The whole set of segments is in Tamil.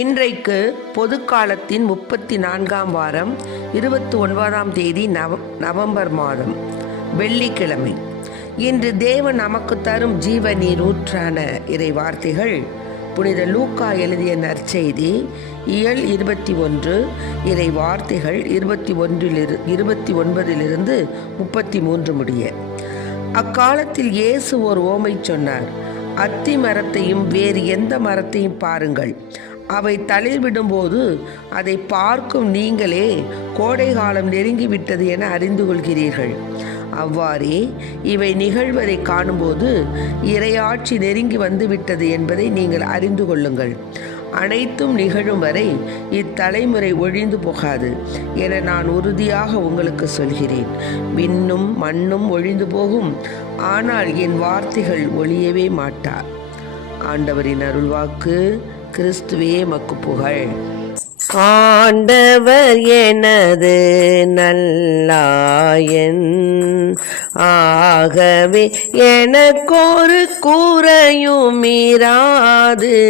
இன்றைக்கு பொதுக்காலத்தின் 34ஆம் வாரம் 29ஆம் தேதி நவம்பர் மாதம் வெள்ளிக்கிழமை. இன்று தேவன் நமக்கு தரும் ஜீவ நீர் ஊற்றான இறை வார்த்தைகள் புனித லூக்கா எழுதிய நற்செய்தி இயல் 21 இறை வார்த்தைகள் 29 33 முடிய. அக்காலத்தில் இயேசு ஒரு ஓமை சொன்னார். அத்தி மரத்தையும் வேறு எந்த மரத்தையும் பாருங்கள். அவை தளிர்விடும்போது அதை பார்க்கும் நீங்களே கோடை காலம் நெருங்கிவிட்டது என அறிந்து கொள்கிறீர்கள். அவ்வாறே இவை நிகழ்வதை காணும்போது இறையாட்சி நெருங்கி வந்துவிட்டது என்பதை நீங்கள் அறிந்து கொள்ளுங்கள். அனைத்தும் நிகழும் வரை இத்தலைமுறை ஒழிந்து போகாது என நான் உறுதியாக உங்களுக்கு சொல்கிறேன். விண்ணும் மண்ணும் ஒழிந்து போகும், ஆனால் என் வார்த்தைகள் ஒழியவே மாட்டார். ஆண்டவரின் அருள்வாக்கு. கிறிஸ்துவே மக்கு புகழ். ஆண்டவர் எனது நல்லாயன், ஆகவே எனக்கொரு கூரையும் இராது.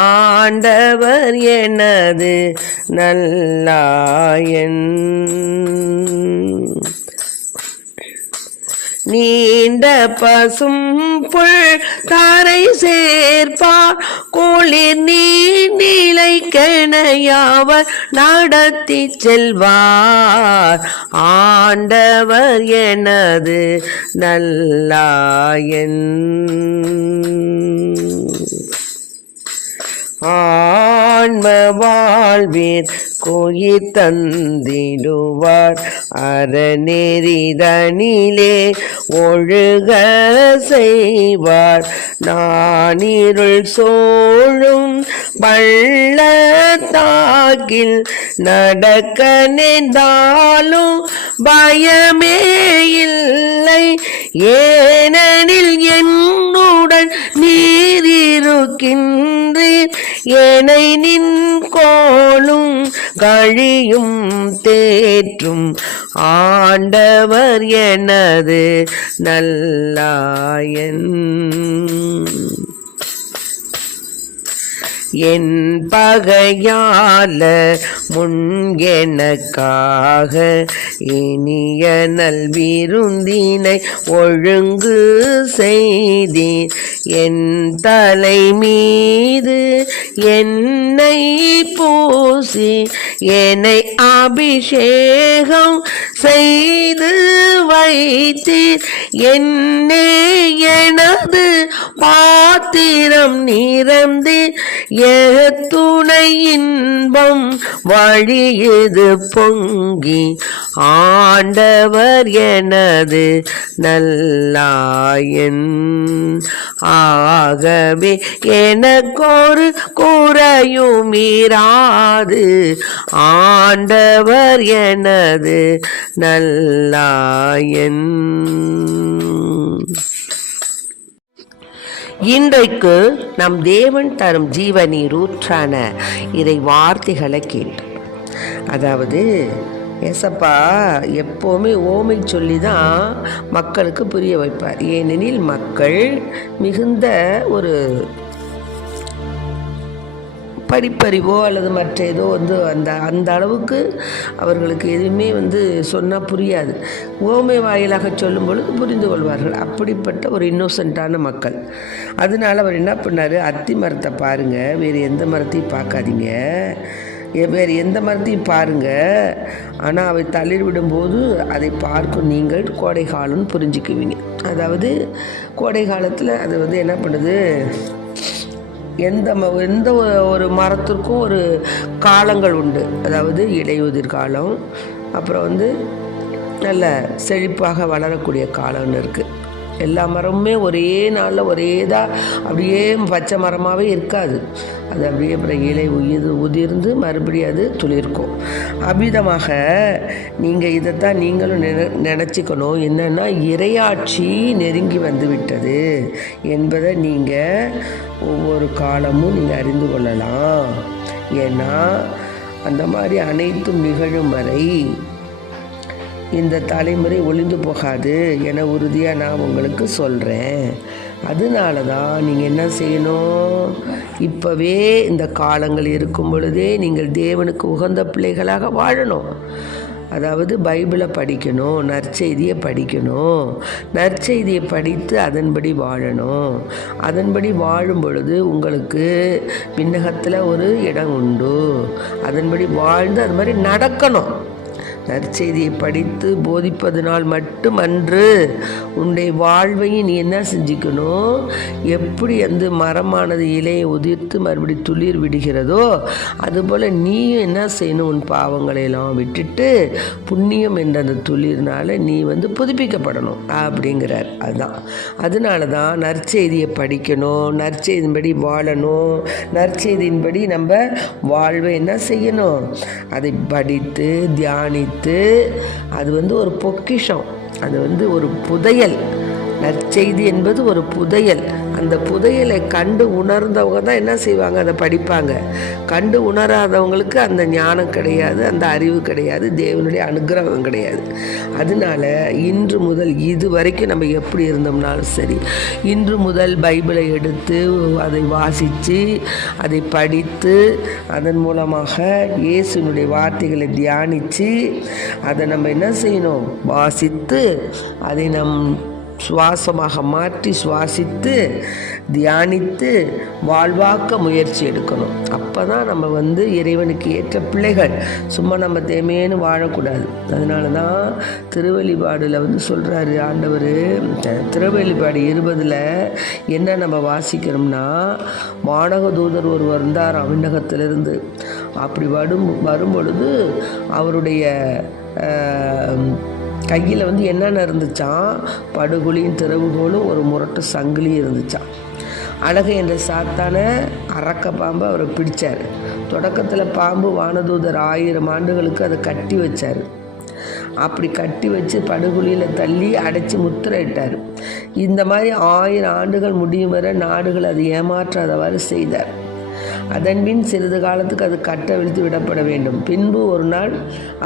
ஆண்டவர் எனது நல்லாயன், நீண்ட பசும் புல் தாரை சேர்ப்பார். குளிர் நீலை கெணையாவர் நடத்தி செல்வார். ஆண்டவர் எனது நல்லாயன், ஆன்ம வாழ்வீர் கோயில் தந்திடுவார். அறநெறிதனிலே ஒழுக செய்வார். நானிருள் சோழும் பள்ளத்தாக்கில் நடக்க நேர்ந்தாலும் பயமே இல்லை. ஏனெனில் என்னுடன் நீர் இருக்கின்றீர். என்னை நின் கோலும் கழியும் தேற்றும். ஆண்டவர் எனது நல்லாயன், என் பகையாளர் முன் எனக்காக இனிய நல்விருந்தினை ஒழுங்கு செய்தீர். என் தலை மீது என்னை பூசி என்னை அபிஷேகம் செய்து வைத்தீர். என்னே எனது பாத்திரம் நிரம்பி துணை இன்பம் வழியது பொங்கி. ஆண்டவர் எனது நல்லாயன், ஆகவே எனக்கொரு குறையும் இராது. ஆண்டவர் எனது நல்லாயன். இன்றைக்கு நம் தேவன் தரும் ஜீவ நீர் ஊற்றான இறை வார்த்தைகளை கேட்டோம். அதாவது ஏசப்பா எப்போவுமே ஓமை சொல்லி தான் மக்களுக்கு புரிய வைப்பார். ஏனெனில் மக்கள் மிகுந்த ஒரு படிப்பறிவோ அல்லது மற்ற ஏதோ அந்த அளவுக்கு அவர்களுக்கு எதுவுமே சொன்னால் புரியாது. ஓமை வாயிலாக சொல்லும் பொழுது புரிந்து கொள்வார்கள். அப்படிப்பட்ட ஒரு இன்னோசென்ட்டான மக்கள். அதனால அவர் என்ன பண்ணார், அத்தி மரத்தை பாருங்கள், வேறு எந்த மரத்தையும் பார்க்காதீங்க, வேறு எந்த மரத்தையும் பாருங்கள், ஆனால் அவை தளிர் விடும்போது அதை பார்க்கும் நீங்கள் கோடை காலம்னு புரிஞ்சுக்குவீங்க. அதாவது கோடை காலத்தில் அது என்ன பண்ணுது, எந்த ஒரு மரத்திற்கும் ஒரு காலங்கள் உண்டு. அதாவது இலையுதிர் காலம், அப்புறம் நல்ல செழிப்பாக வளரக்கூடிய காலம்னு இருக்குது. எல்லா மரமுமே ஒரே நாளில் அப்படியே பச்சை மரமாகவே இருக்காது. அது அப்படியே அப்புறம் இலை உதிர்ந்து மறுபடியும் அது துளிர்க்கும். அவ்விதமாக நீங்கள் இதைத்தான் நீங்களும் நினச்சிக்கணும். என்னென்னா இறையாட்சி நெருங்கி வந்து விட்டது என்பதை நீங்கள் ஒவ்வொரு காலமும் நீங்கள் அறிந்து கொள்ளலாம். ஏன்னா அந்த மாதிரி அனைத்தும் நிகழும் வரை இந்த தலைமுறை ஒளிந்து போகாது என உறுதியாக நான் உங்களுக்கு சொல்கிறேன். அதனால தான் நீங்கள் என்ன செய்யணும், இப்போவே இந்த காலங்கள் இருக்கும் பொழுதே நீங்கள் தேவனுக்கு உகந்த பிள்ளைகளாக வாழணும். அதாவது பைபிளை படிக்கணும், நற்செய்தியை படிக்கணும், நற்செய்தியை படித்து அதன்படி வாழணும். அதன்படி வாழும் பொழுது உங்களுக்கு விண்ணகத்தில் ஒரு இடம் உண்டு. அதன்படி வாழ்ந்து அது மாதிரி நடக்கணும். நற்செய்தியை படித்து போதிப்பதனால் மட்டுமன்று, உன்னுடைய வாழ்வையும் நீ என்ன செஞ்சுக்கணும், எப்படி அந்த மரமானது இலையை உதிர்த்து மறுபடி துளிர் விடுகிறதோ அதுபோல் நீயும் என்ன செய்யணும், உன் பாவங்களையெல்லாம் விட்டுட்டு புண்ணியம் என்ற அந்த துளிர்னால நீ புதுப்பிக்கப்படணும் அப்படிங்கிறார். அதுதான், அதனால தான் நற்செய்தியை படிக்கணும், நற்செய்தியின்படி வாழணும். நற்செய்தியின்படி நம்ம வாழ்வை என்ன செய்யணும், அதை படித்து தியானித்து, அது ஒரு பொக்கிஷம், அது ஒரு புதையல். நற்செய்தி என்பது ஒரு புதையல். அந்த புதையலை கண்டு உணர்ந்தவங்க தான் என்ன செய்வாங்க, அதை படிப்பாங்க. கண்டு உணராதவங்களுக்கு அந்த ஞானம் கிடையாது, அந்த அறிவு கிடையாது, தேவனுடைய அனுகிரகம் கிடையாது. அதனால இன்று முதல் இது வரைக்கும் நம்ம எப்படி இருந்தோம்னாலும் சரி, இன்று முதல் பைபிளை எடுத்து அதை வாசித்து அதை படித்து அதன் மூலமாக இயேசுனுடைய வார்த்தைகளை தியானித்து அதை நம்ம என்ன செய்யணும், வாசித்து அதை சுவாசமாக மாற்றி சுவாசித்து தியானித்து வாழ்வாக்க முயற்சி எடுக்கணும். அப்போ தான் நம்ம இறைவனுக்கு ஏற்ற பிள்ளைகள். சும்மா நம்ம தேமையேன்னு வாழக்கூடாது. அதனால தான் திருவெளிப்பாடில் சொல்கிறாரு ஆண்டவர், திருவெளிப்பாடு 20 என்ன நம்ம வாசிக்கிறோம்னா, வானக தூதர் ஒருவர் வந்தார் விண்ணகத்திலிருந்து. அப்படி வரும் பொழுது அவருடைய கையில் என்னென்ன இருந்துச்சான், படுகுழியும் திறவுகோலும் ஒரு முரட்டு சங்கிலியும் இருந்துச்சான். அழகு என்ற சாத்தான அரக்க பாம்பு அவரை பிடிச்சார். தொடக்கத்தில் பாம்பு வானதூதர் 1000 ஆண்டுகளுக்கு அதை கட்டி வச்சார். அப்படி கட்டி வச்சு படுகுழியில் தள்ளி அடைச்சி முத்திரையிட்டார். இந்த மாதிரி 1000 ஆண்டுகள் முடியும் வரை நாடுகள் அது ஏமாற்றாதவாறு செய்தார். அதன்பின் சிறிது காலத்துக்கு அது கட்டவிழ்த்து விடப்பட வேண்டும். பின்பு ஒரு நாள்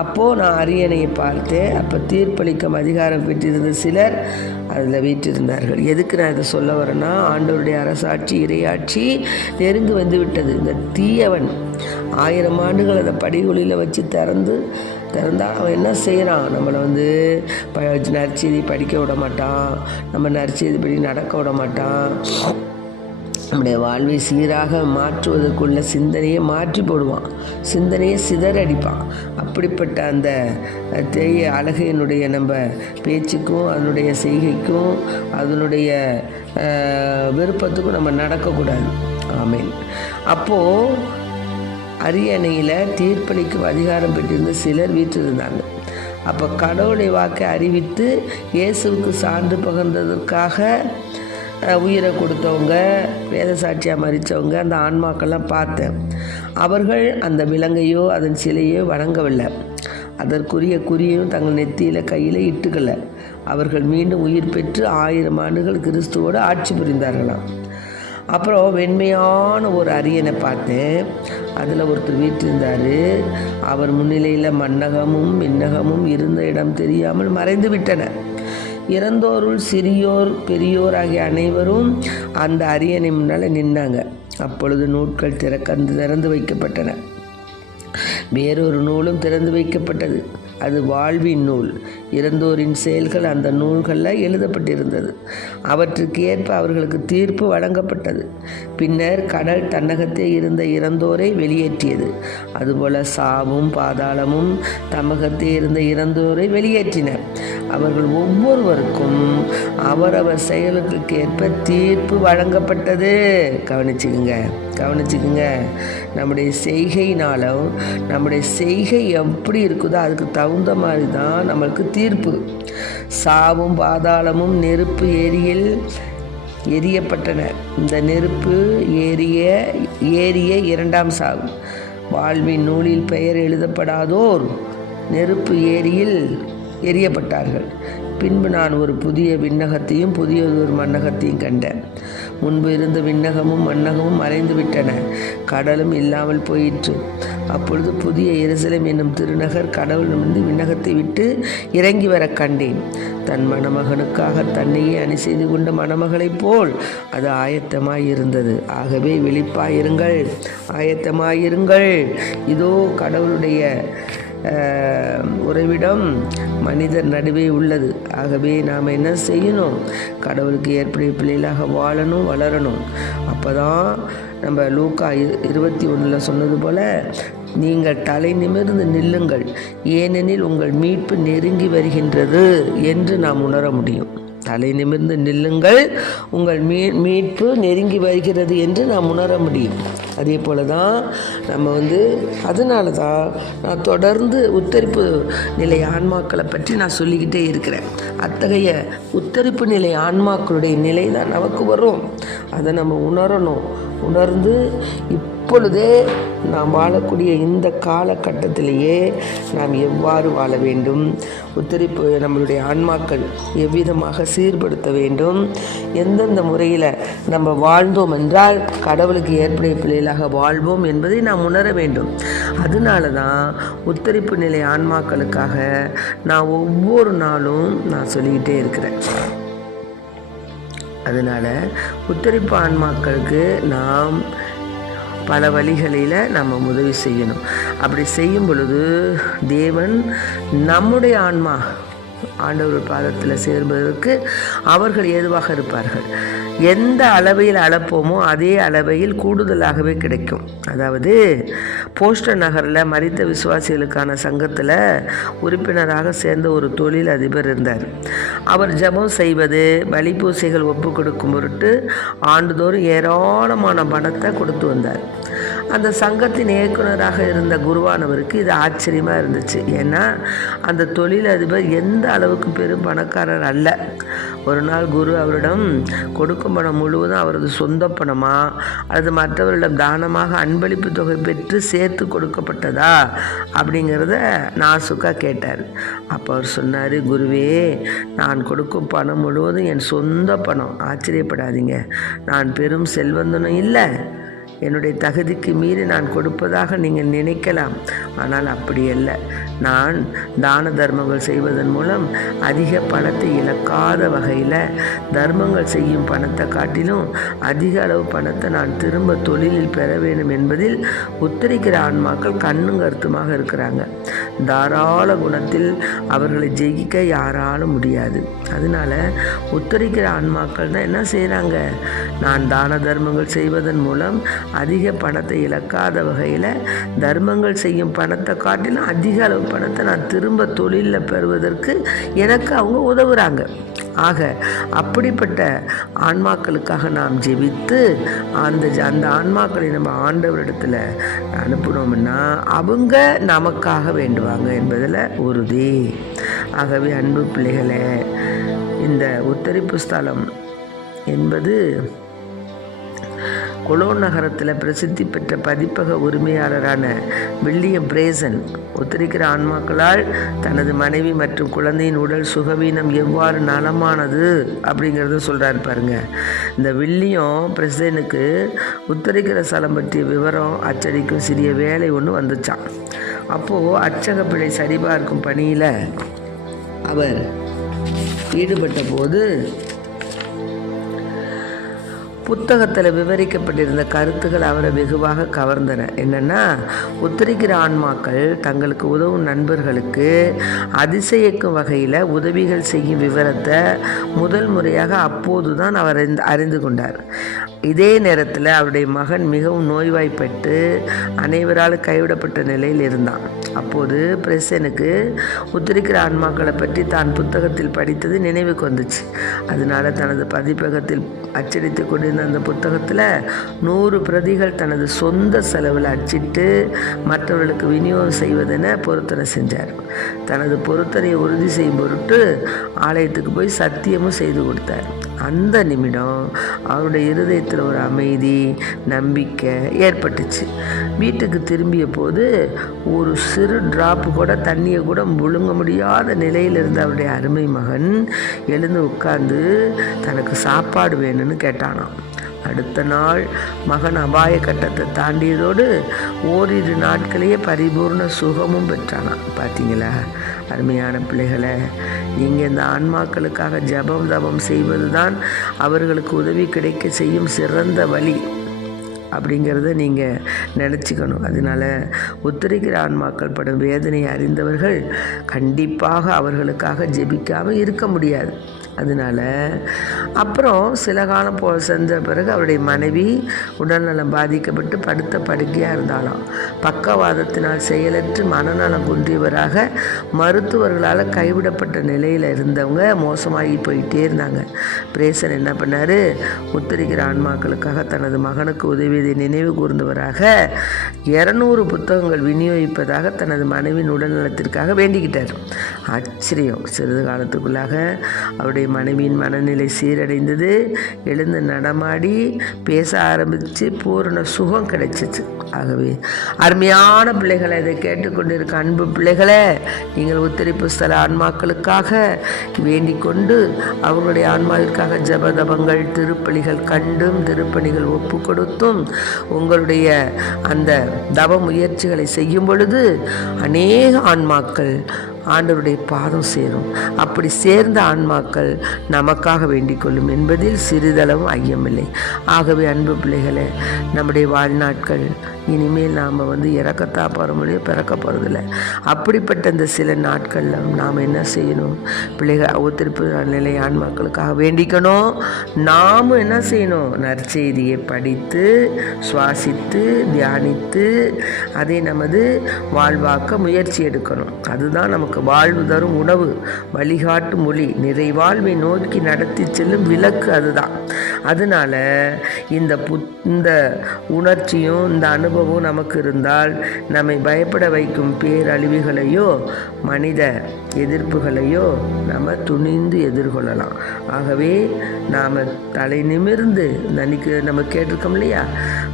அப்போது நான் அரியணையை பார்த்தேன். அப்போ தீர்ப்பளிக்கும் அதிகாரம் பெற்றிருந்த சிலர் அதில் வீற்றிருந்தார்கள். எதுக்கு நான் இதை சொல்ல வரேன்னா, ஆண்டவருடைய அரசாட்சி இறையாட்சி நெருங்கி விட்டது. இந்த தீயவன் 1000 ஆண்டுகள் அதை படிகுழியில் வச்சு திறந்தால் அவன் என்ன செய்கிறான், நம்மளை நற்செய்தி படிக்க விட மாட்டான், நம்ம நற்செய்தி படி நடக்க விட மாட்டான், நம்முடைய வாழ்வை சீராக மாற்றுவதற்குள்ள சிந்தனையை மாற்றி போடுவான், சிந்தனையை சிதறடிப்பான். அப்படிப்பட்ட அந்த தேய அழகையினுடைய நம்ம பேச்சுக்கும் அதனுடைய செய்கைக்கும் அதனுடைய விருப்பத்துக்கும் நம்ம நடக்கக்கூடாது. ஆமேன். அப்போது அரியணையில் தீர்ப்பளிக்கும் அதிகாரம் பெற்றிருந்த சிலர் வீற்றிருந்தாங்க. அப்போ கடவுளுடைய வாக்கை அறிவித்து இயேசுவுக்கு சான்று பகிர்ந்ததற்காக உயிரை கொடுத்தவங்க, வேத சாட்சியாக மறித்தவங்க, அந்த ஆன்மாக்கள்லாம் பார்த்தேன். அவர்கள் அந்த விலங்கையோ அதன் சிலையோ வணங்கவில்லை. அதற்குரிய குறியையும் தங்கள் நெத்தியில் கையில் இட்டுக்கலை. அவர்கள் மீண்டும் உயிர் பெற்று 1000 ஆண்டுகள் கிறிஸ்துவோடு ஆட்சி புரிந்தார்களாம். அப்புறம் வெண்மையான ஒரு அரியணை பார்த்தேன். அதில் ஒருத்தர் வீற்றிருந்தார். அவர் முன்னிலையில் மண்ணகமும் விண்ணகமும் இருந்த இடம் தெரியாமல் மறைந்து விட்டன. இறந்தோருள் சிறியோர் பெரியோர் ஆகிய அனைவரும் அந்த அரியணை முன்னால் நின்னாங்க. அப்பொழுது நூல்கள் திறந்து வைக்கப்பட்டன. வேறொரு நூலும் திறந்து வைக்கப்பட்டது. அது வாழ்வின் நூல். இறந்தோரின் செயல்கள் அந்த நூல்களில் எழுதப்பட்டிருந்தது. அவற்றுக்கு ஏற்ப அவர்களுக்கு தீர்ப்பு வழங்கப்பட்டது. பின்னர் கடல் தன்னகத்தே இருந்த இறந்தோரை வெளியேற்றியது. அதுபோல் சாவும் பாதாளமும் தமகத்தே இருந்த இறந்தோரை வெளியேற்றின. அவர்கள் ஒவ்வொருவருக்கும் அவரவர் செயலுக்கு ஏற்ப தீர்ப்பு வழங்கப்பட்டது. கவனிச்சுக்குங்க. நம்முடைய செய்கையினாலும் நம்முடைய செய்கை எப்படி இருக்குதோ அதுக்கு தகுந்த மாதிரி தான் நம்மளுக்கு தீர்ப்பு. சாவும் பாதாளமும் நெருப்பு ஏரியில் எரியப்பட்டன. இந்த நெருப்பு ஏறிய 2ஆம் சாவு. வாழ்வின் நூலில் பெயர் எழுதப்படாதோர் நெருப்பு ஏரியில் எரியப்பட்டார்கள். பின்பு நான் ஒரு புதிய விண்ணகத்தையும் புதியதொரு மண்ணகத்தையும் கண்டேன். முன்பு இருந்த விண்ணகமும் மண்ணகமும் மறைந்து விட்டன, கடலும் இல்லாமல் போயிற்று. அப்பொழுது புதிய எருசலேம் என்னும் திருநகர் கடவுளிலிருந்து விண்ணகத்தை விட்டு இறங்கி வர கண்டேன். தன் மணமகனுக்காக தன்னையே அணி செய்து கொண்ட மணமகளைப் போல் அது ஆயத்தமாயிருந்தது. ஆகவே விழிப்பாயிருங்கள், ஆயத்தமாயிருங்கள். இதோ கடவுளுடைய உறைவிடம் மனிதர் நடுவே உள்ளது. ஆகவே நாம் என்ன செய்யணும்? கடவுளுக்கு ஏற்புடைய பிள்ளைகளாக வாழணும், வளரணும். அப்போ தான் நம்ம லூக்கா 21 சொன்னது போல், நீங்கள் தலை நிமிர்ந்து நில்லுங்கள், ஏனெனில் உங்கள் மீட்பு நெருங்கி வருகின்றது என்று நாம் உணர முடியும். தலை நிமிர்ந்து நில்லுங்கள், உங்கள் மீட்பு நெருங்கி வருகிறது என்று நாம் உணர முடியும். அதே போல் தான் நம்ம அதனால தான் நான் தொடர்ந்து உத்தரிப்பு நிலை ஆன்மாக்களை பற்றி நான் சொல்லிக்கிட்டே இருக்கிறேன். அத்தகைய உத்தரிப்பு நிலை ஆன்மாக்களுடைய நிலை தான் நமக்கு வரும். அதை நம்ம உணரணும். உணர்ந்து இப்பொழுதே நாம் வாழக்கூடிய இந்த காலகட்டத்திலேயே நாம் எவ்வாறு வாழ வேண்டும், உத்தரிப்பு நம்மளுடைய ஆன்மாக்கள் எவ்விதமாக சீர்படுத்த வேண்டும், எந்தெந்த முறையில் நம்ம வாழ்ந்தோம் என்றால் கடவுளுக்கு ஏற்புடைய பிள்ளைகளாக வாழ்வோம் என்பதை நாம் உணர வேண்டும். அதனால தான் உத்தரிப்பு நிலை ஆன்மாக்களுக்காக நான் ஒவ்வொரு நாளும் நான் சொல்லிக்கிட்டே இருக்கிறேன். அதனால் உத்தரிப்பு ஆன்மாக்களுக்கு நாம் பல வழிகளில் நம்ம உதவி செய்யணும். அப்படி செய்யும் பொழுது தேவன் நம்முடைய ஆன்மா ஆண்டவர் பாதத்தில் சேர்வதற்கு அவர்கள் ஏதுவாக இருப்பார்கள். எந்த அளவையில் அளப்போமோ அதே அளவையில் கூடுதலாகவே கிடைக்கும். அதாவது போஸ்டர் நகரில் மரித்த விசுவாசிகளுக்கான சங்கத்தில் உறுப்பினராக சேர்ந்த ஒரு தொழில் அதிபர் இருந்தார். அவர் ஜெபம் செய்வது, பலிபூசைகள் ஒப்பு கொடுக்கும் பொருட்டு ஆண்டுதோறும் ஏராளமான பணத்தை கொடுத்து வந்தார். அந்த சங்கத்தின் இயக்குனராக இருந்த குருவானவருக்கு இது ஆச்சரியமாக இருந்துச்சு. ஏன்னா அந்த தொழிலதிபர் எந்த அளவுக்கு பெரும் பணக்காரர் அல்ல. ஒரு நாள் குரு அவரிடம் கொடுக்கும் பணம் முழுவதும் அவரது சொந்த பணமா அல்லது மற்றவர்களிடம் தானமாக அன்பளிப்பு தொகை பெற்று சேர்த்து கொடுக்கப்பட்டதா அப்படிங்கிறத நாசுக்காக கேட்டார். அப்போ அவர் சொன்னார், குருவே, நான் கொடுக்கும் பணம் முழுவதும் என் சொந்த பணம். ஆச்சரியப்படாதீங்க, நான் பெரும் செல்வந்தனும் இல்லை, என்னுடைய தகுதிக்கு மீறி நான் கொடுப்பதாக நீங்கள் நினைக்கலாம். ஆனால் அப்படி அல்ல. நான் தான தர்மங்கள் செய்வதன் மூலம் அதிக பணத்தை இழக்காத வகையில் தர்மங்கள் செய்யும் பணத்தை காட்டிலும் அதிக அளவு பணத்தை நான் திரும்ப தொழிலில் பெற வேண்டும் என்பதில் உத்தரிக்கிற ஆன்மாக்கள் கண்ணும் கருத்துமாக இருக்கிறாங்க. தாராள குணத்தில் அவர்களை ஜெயிக்க யாராலும் முடியாது. அதனால் உத்தரிக்கிற ஆன்மாக்கள் தான் என்ன செய்கிறாங்க? நான் தான தர்மங்கள் செய்வதன் மூலம் அதிக பணத்தை இழக்காத வகையில் தர்மங்கள் செய்யும் பணத்தை காட்டிலும் அதிக அளவு பணத்தை நான் திரும்ப தொழிலில் பெறுவதற்கு எனக்கு அவங்க உதவுறாங்க. ஆக அப்படிப்பட்ட ஆன்மாக்களுக்காக நாம் ஜெபித்து அந்த ஆன்மாக்களை நம்ம ஆண்டவரிடத்தில் அனுப்பினோம்னா அவங்க நமக்காக வேண்டுவாங்க என்பதில் உறுதி. ஆகவே அன்பு பிள்ளைகளே, இந்த உத்தரிப்பு ஸ்தலம் என்பது கொலோன் நகரத்தில் பிரசித்தி பெற்ற பதிப்பக உரிமையாளரான வில்லியம் பிரேசன் உத்தரிக்கிற ஆன்மாக்களால் தனது மனைவி மற்றும் குழந்தையின் உடல் சுகவீனம் எவ்வாறு நலமானது அப்படிங்கிறத சொல்கிறாரு பாருங்க. இந்த வில்லியம் பிரேசனுக்கு உத்தரிக்கிற ஸ்தலம் பற்றிய விவரம் அச்சடிக்கும் சிறிய வேலை ஒன்று வந்துச்சான். அப்போது அச்சக பிழை சரிபார்க்கும் பணியில் அவர் ஈடுபட்ட போது புத்தகத்தில் விவரிக்கப்பட்டிருந்த கருத்துக்கள் அவரை வெகுவாக கவர்ந்தன. என்னென்னா, உத்தரிக்கிற ஆன்மாக்கள் தங்களுக்கு உதவும் நண்பர்களுக்கு அதிசயிக்கும் வகையில் உதவிகள் செய்யும் விவரத்தை முதல் முறையாக அப்போது தான் அவர் அறிந்து கொண்டார். இதே நேரத்தில் அவருடைய மகன் மிகவும் நோய்வாய்ப்பட்டு அனைவரால் கைவிடப்பட்ட நிலையில் இருந்தான். அப்போது பிரேசனுக்கு உத்தரிக்கிற ஆன்மாக்களை பற்றி தான் புத்தகத்தில் படித்தது நினைவுக்கு வந்துச்சு. அதனால் தனது பதிப்பகத்தில் அச்சடித்து கொண்டிருந்த அந்த புத்தகத்தில் 100 பிரதிகள் தனது சொந்த செலவில் அச்சிட்டு மற்றவர்களுக்கு விநியோகம் செய்வதென பொருத்தனை செஞ்சார். தனது பொருத்தனையை உறுதி செய்யும் பொருட்டு ஆலயத்துக்கு போய் சத்தியமும் செய்து கொடுத்தார். அந்த நிமிடம் அவருடைய இருதயத்தில் ஒரு அமைதி, நம்பிக்கை ஏற்பட்டுச்சு. வீட்டுக்கு திரும்பிய போது ஒரு சிறு டிராப்பு கூட தண்ணியை கூட முழுங்க முடியாத நிலையில் இருந்த அவருடைய அருமை மகன் எழுந்து உட்கார்ந்து தனக்கு சாப்பாடு வேணும்னு கேட்டானாம். அடுத்த நாள் மகன் அபாய கட்டத்தை தாண்டியதோடு ஓரிரு நாட்களையே பரிபூர்ண சுகமும் பெற்றானாம். பார்த்தீங்களா அருமையான பிள்ளைகளை, நீங்கள் இந்த ஆன்மாக்களுக்காக ஜபம் தபம் செய்வது தான் அவர்களுக்கு உதவி கிடைக்க செய்யும் சிறந்த வழி அப்படிங்கிறத நீங்கள் நினச்சிக்கணும். அதனால் உத்தரிக்கிற ஆன்மாக்கள் படும் வேதனை அறிந்தவர்கள் கண்டிப்பாக அவர்களுக்காக ஜெபிக்காமல் இருக்க முடியாது. அதனால் அப்புறம் சில காலம் சென்ற பிறகு அவருடைய மனைவி உடல்நலம் பாதிக்கப்பட்டு படுத்த படுக்கையாக இருந்தாலும் பக்கவாதத்தினால் செயலற்று மனநலம் குன்றியவராக மருத்துவர்களால் கைவிடப்பட்ட நிலையில் இருந்தவங்க மோசமாகி போயிட்டே இருந்தாங்க. பிரேசன் என்ன பண்ணார்? உத்தரிக்கிற ஆன்மாக்களுக்காக தனது மகனுக்கு உதவியதை நினைவு கூர்ந்தவராக 200 புத்தகங்கள் விநியோகிப்பதாக தனது மனைவியின் உடல்நலத்திற்காக வேண்டிக்கிட்டார். ஆச்சரியம்! சிறிது காலத்துக்குள்ளாக அவருடைய மனைவியின் மனநிலை சீரடைந்தது. எழுந்து நடமாடி பேச ஆரம்பித்து பூரண சுகம் கிடைச்சிச்சு. ஆகவே அருமையான பிள்ளைகளை, இதை கேட்டுக்கொண்டிருக்க அன்பு பிள்ளைகளே, நீங்கள் உத்தரிப்பு ஸ்தல ஆன்மாக்களுக்காக வேண்டிக் கொண்டு அவர்களுடைய ஆன்மாவிற்காக ஜபதபங்கள் திருப்பலிகள் கண்டும் திருப்பணிகள் ஒப்பு கொடுத்தும் உங்களுடைய அந்த தவ முயற்சிகளை செய்யும் பொழுது அநேக ஆன்மாக்கள் ஆண்டவருடைய பாதம் சேரும். அப்படி சேர்ந்த ஆன்மாக்கள் நமக்காக வேண்டிக் கொள்ளும் என்பதில் சிறிதளவும் ஐயமில்லை. ஆகவே அன்பு பிள்ளைகளே, நம்முடைய வாழ்நாட்கள் இனிமேல் நாம் இறக்கத்தா போகிற மொழியோ பிறக்க போகிறதில்ல. அப்படிப்பட்ட இந்த சில நாட்களில் நாம் என்ன செய்யணும்? பிள்ளைகள் ஒத்திருப்பு நிலை ஆன்மாக்களுக்காக வேண்டிக்கணும். நாமும் என்ன செய்யணும்? நற்செய்தியை படித்து சுவாசித்து தியானித்து அதை நமது வாழ்வாக்க முயற்சி எடுக்கணும். அதுதான் நமக்கு வாழ்வு தரும் உணவு, வழிகாட்டு மொழி, நிறைவாழ்வை நோக்கி நடத்தி செல்லும் விளக்கு. அதுதான். அதனால இந்த உணர்ச்சியும் இந்த அனுபவம் நமக்கு இருந்தால் நம்மை பயப்பட வைக்கும் பேரழிவுகளையோ மனித எதிர்ப்புகளையோ நம்ம துணிந்து எதிர்கொள்ளலாம். ஆகவே நாம் தலை நிமிர்ந்து நம்ம கேட்டிருக்கோம் இல்லையா?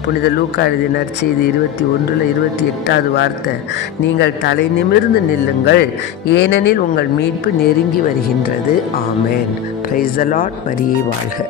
புனித லூக்கா எழுதிய நற்செய்தி 21:28 வார்த்தை, நீங்கள் தலை நிமிர்ந்து நில்லுங்கள், ஏனெனில் உங்கள் மீட்பு நெருங்கி வருகின்றது. ஆமென். Praise the Lord. மரியே வாழ்க.